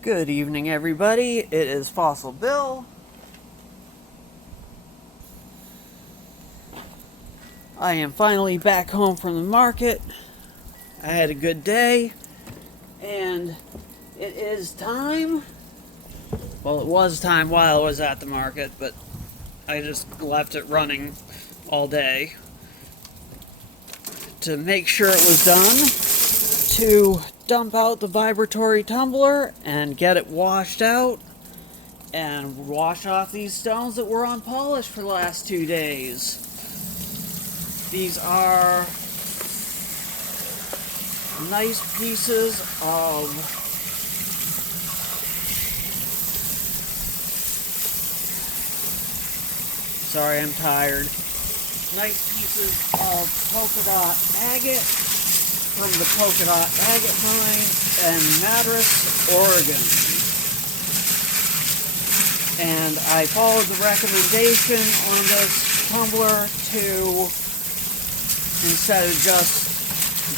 Good evening, everybody. It is Fossil Bill. I am finally back home from the market. I had a good day, and it is time. Well, it was time while I was at the market, but I just left it running all day to make sure it was done, to dump out the vibratory tumbler and get it washed out and wash off these stones that were unpolished for the last 2 days. These are nice pieces of sorry, I'm tired. Nice pieces of Polka Dot Agate from the Polka Dot Agate mine in Madras, Oregon. And I followed the recommendation on this tumbler to, instead of just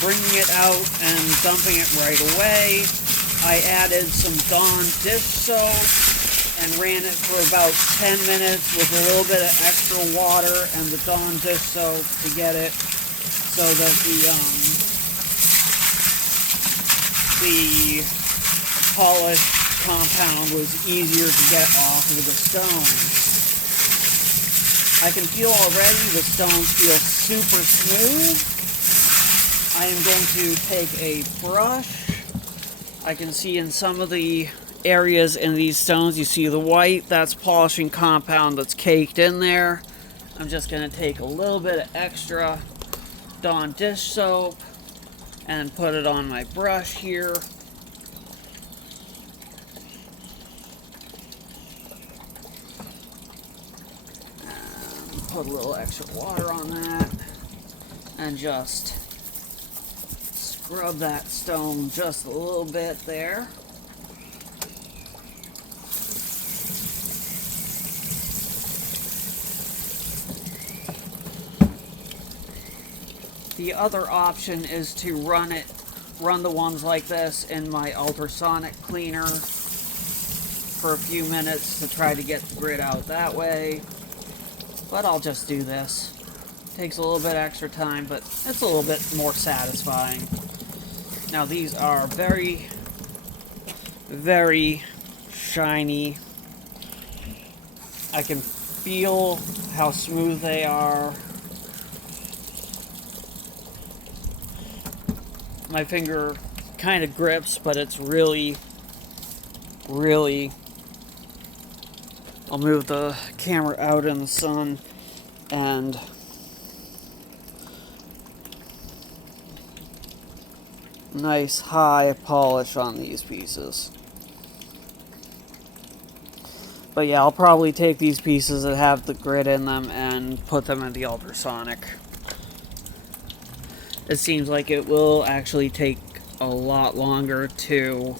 bringing it out and dumping it right away, I added some Dawn dish soap and ran it for about 10 minutes with a little bit of extra water and the Dawn dish soap to get it so that the polished compound was easier to get off of the stones. I can feel already the stones feel super smooth. I am going to take a brush. I can see in some of the areas in these stones, you see the white, that's polishing compound that's caked in there. I'm just going to take a little bit of extra Dawn dish soap and put it on my brush here. Put a little extra water on that and just scrub that stone just a little bit there. The other option is to run the ones like this in my ultrasonic cleaner for a few minutes to try to get the grit out that way. But I'll just do this. Takes a little bit extra time, but it's a little bit more satisfying. Now these are very, very shiny. I can feel how smooth they are. My finger kind of grips, but it's really, really... I'll move the camera out in the sun and nice high polish on these pieces. But yeah, I'll probably take these pieces that have the grit in them and put them in the ultrasonic. It seems like it will actually take a lot longer to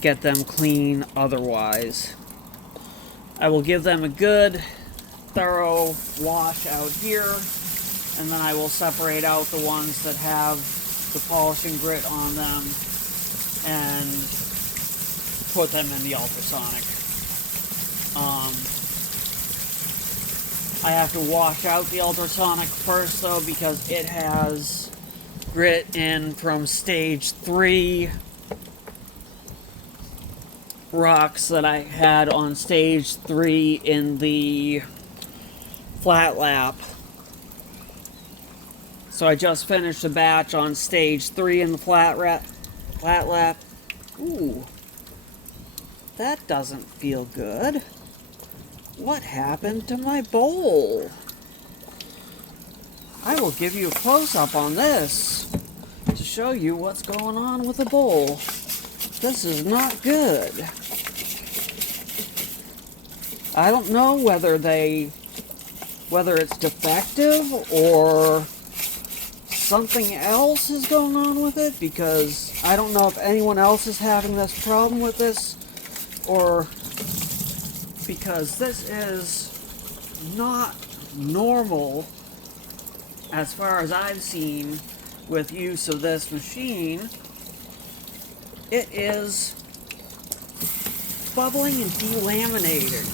get them clean otherwise. I will give them a good, thorough wash out here, and then I will separate out the ones that have the polishing grit on them and put them in the ultrasonic. I have to wash out the ultrasonic first, though, because it has grit in from stage 3 rocks that I had on stage 3 in the flat lap. So I just finished a batch on stage 3 in the flat lap. Ooh, that doesn't feel good. What happened to my bowl? I will give you a close-up on this to show you what's going on with the bowl. This is not good. I don't know whether it's defective or something else is going on with it, because I don't know if anyone else is having this problem with this, or because this is not normal as far as I've seen with use of this machine. It is bubbling and delaminating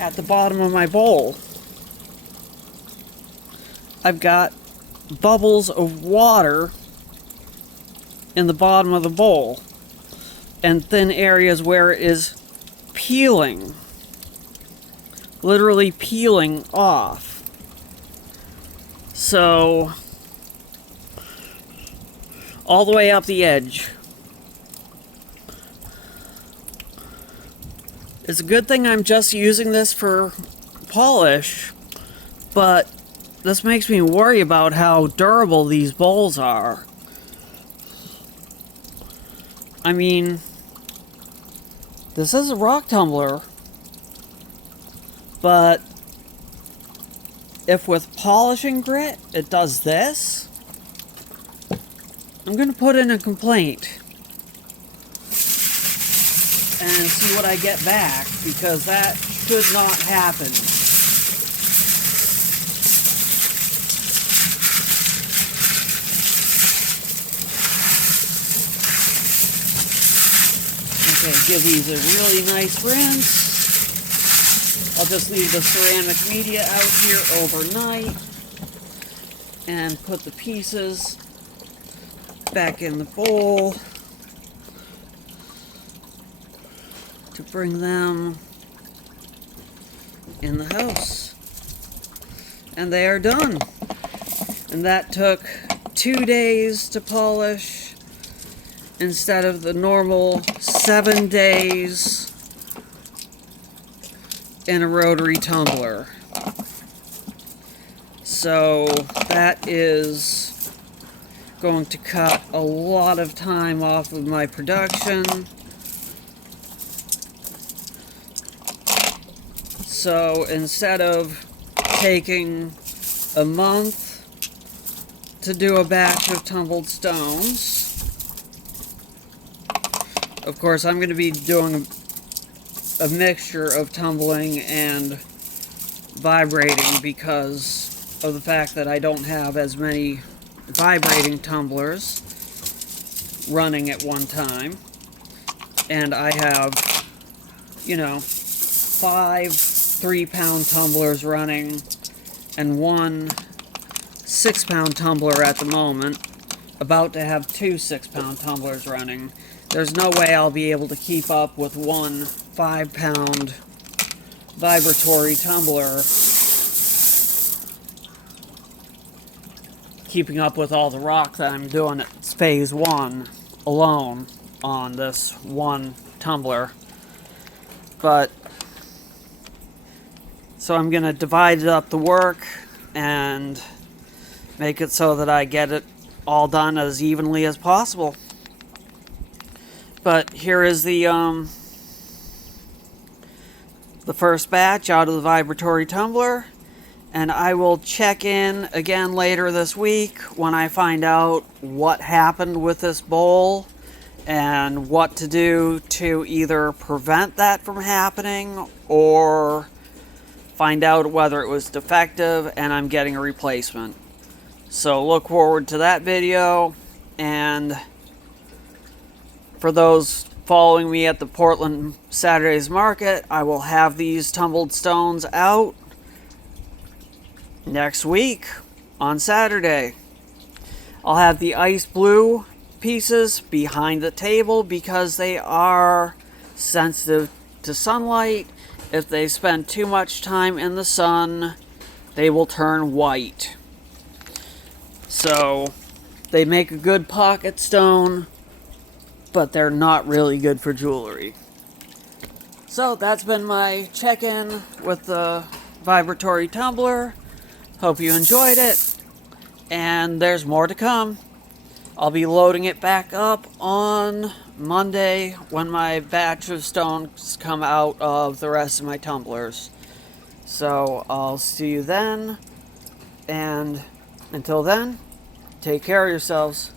at the bottom of my bowl. I've got bubbles of water in the bottom of the bowl and thin areas where it is peeling, literally peeling off. So, all the way up the edge. It's a good thing I'm just using this for polish, but this makes me worry about how durable these bowls are. I mean, this is a rock tumbler, but if with polishing grit it does this, I'm going to put in a complaint and see what I get back, because that should not happen. Okay, give these a really nice rinse. I'll just leave the ceramic media out here overnight and put the pieces back in the bowl to bring them in the house. And they are done. And that took 2 days to polish instead of the normal 7 days in a rotary tumbler. So that is going to cut a lot of time off of my production. So instead of taking a month to do a batch of tumbled stones, of course I'm going to be doing a mixture of tumbling and vibrating because of the fact that I don't have as many vibrating tumblers running at one time. And I have, 5 3-pound tumblers running and 1 6-pound tumbler at the moment. About to have 2 6-pound tumblers running. There's no way I'll be able to keep up with 1 5-pound vibratory tumbler, keeping up with all the rock that I'm doing at phase 1 alone on this one tumbler. But so I'm gonna divide up the work and make it so that I get it all done as evenly as possible. But here is the first batch out of the vibratory tumbler, and I will check in again later this week when I find out what happened with this bowl and what to do to either prevent that from happening or find out whether it was defective and I'm getting a replacement. So look forward to that video, and for those following me at the Portland Saturdays Market, I will have these tumbled stones out next week on Saturday. I'll have the ice blue pieces behind the table because they are sensitive to sunlight. If they spend too much time in the sun, they will turn white. So they make a good pocket stone, but they're not really good for jewelry. So that's been my check-in with the vibratory tumbler. Hope you enjoyed it, and there's more to come. I'll be loading it back up on Monday when my batch of stones come out of the rest of my tumblers. So I'll see you then, and until then, take care of yourselves.